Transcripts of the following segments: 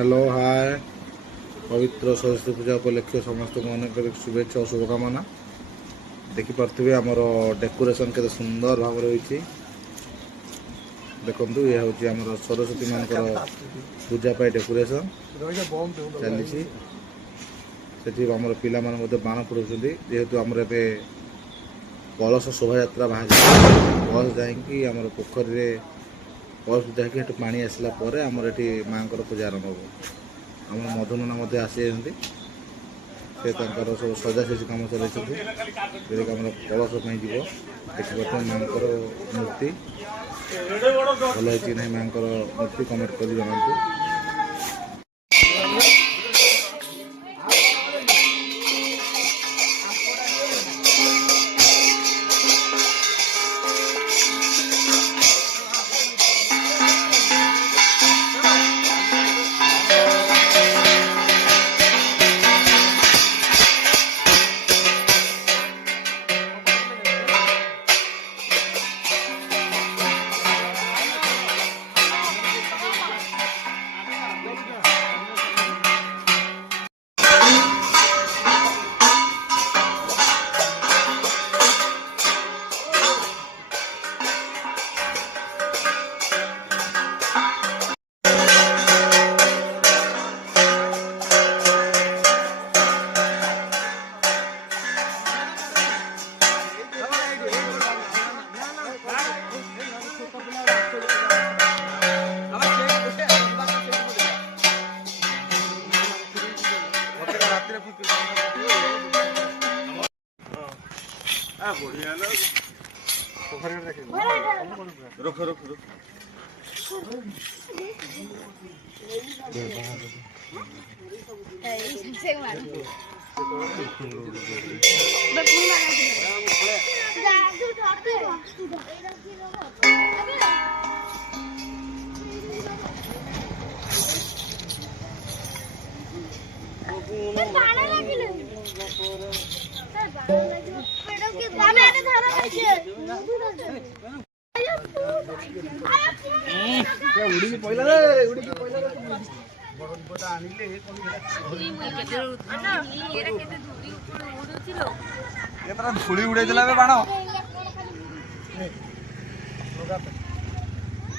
Hello hi पवित्र सरस्वती पूजा उपलक्षे समस्त को अनेक शुभेच्छा और शुभकामना। देखिपे आमर डेकोरेशन के सुंदर भाव रही। देखु ये हूँ आम सरस्वती मान पूजा पाई डेकोरेशन चली से आम पिला बाण फुटाऊँ जेहेतु आमर ए कलश शोभा यात्रा बाहर कलश जाम पोखरी कलश जाकि पा आसला आमर ये माँ पूजा आरंभ हो। आम मधुनना आसी से सब सजासजी कम चल आम कलश जीव देखिए माँ मूर्ति भल होती ना माँ मूर्ति कमेंट कर जनातु। रुक रुक रुक उड़ी पहला रे उड़ी पहला रे बड़ बड़ आनिले केतरा धूली उड़े दिला बे बाण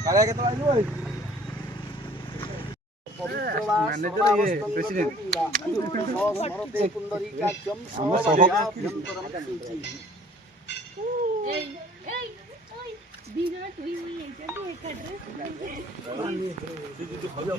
काले केतरा आइलो भाई मैनेजर ये प्रेसिडेंट सुंदरी का जम सहयोग